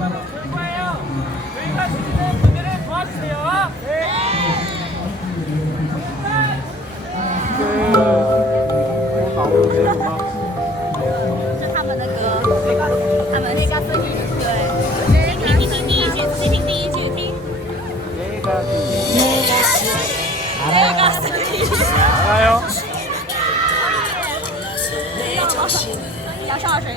마지막으로 결과예요. 저희가 주시는 분들을 도와주세요. 네. 是他们的歌，他们那个声音，对，听听听第一句，仔细听第一句，听。那个声音， 알아요? 要上的声音。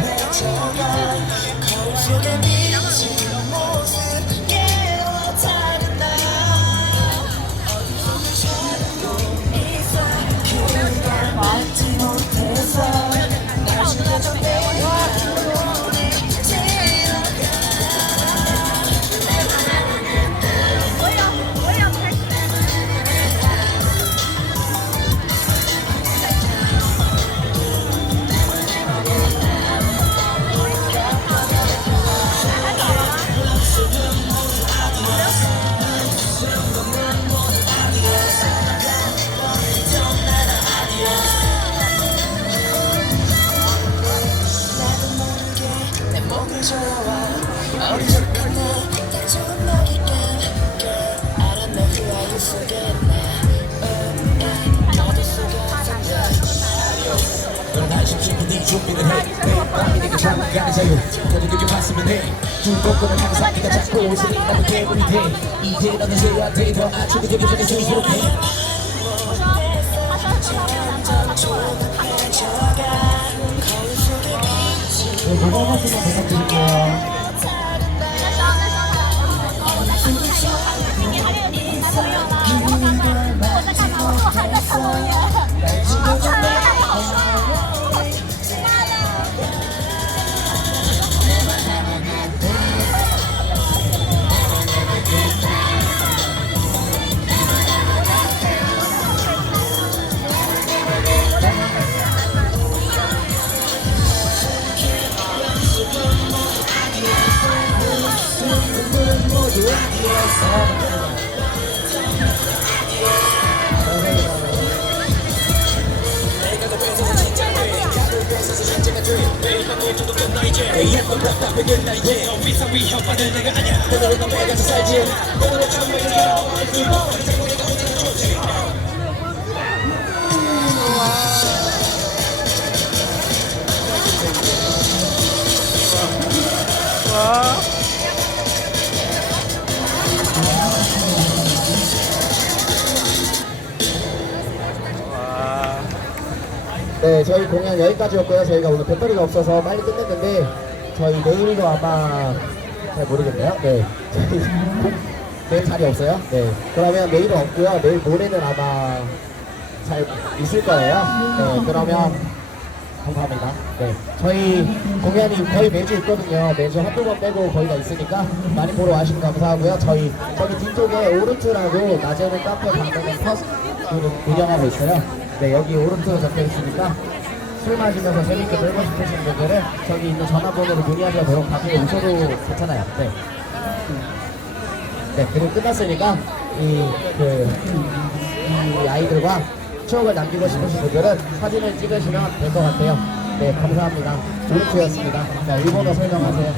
준비를 해 내일 밤 내게 잠깐 자유 거두들게 봤으면 해줄 것거는 항상 네가 잡고 있으니 나도 개운이 돼 이제 너는 새한테 더 아침이 되기 전에 숨이 부르네 네, 무거운 말씀 부탁드릴게요. 위협받을 내가 아냐 때로는 내가 살지 오늘 정말 이겨 두번 네, 저희 공연 여기까지였고요. 저희가 오늘 배터리가 없어서 빨리 끝냈는데 저희 내일도 아마 잘 모르겠네요. 네, 저희 내일 자리 없어요. 네, 그러면 내일은 없고요. 내일 모레는 아마 잘 있을 거예요. 네, 그러면 감사합니다. 네, 저희 공연이 거의 매주 있거든요. 매주 한두 번 빼고 거의 다 있으니까 많이 보러 와주시면 감사하고요. 저희 저기 뒤쪽에 오르트라고 낮에는 카페 퍼스트를 운영하고 있어요. 네, 여기 오르트 적혀 있으니까 술 마시면서 재밌게 놀고 싶으신 분들은 저기 있는 전화번호로 문의하셔도 되고 가게 오셔도 괜찮아요. 네. 네, 그리고 끝났으니까 이, 그, 이 아이들과 추억을 남기고 싶으신 분들은 사진을 찍으시면 될 것 같아요. 네, 감사합니다. 조르트였습니다. 자, 일본어 설명하세요.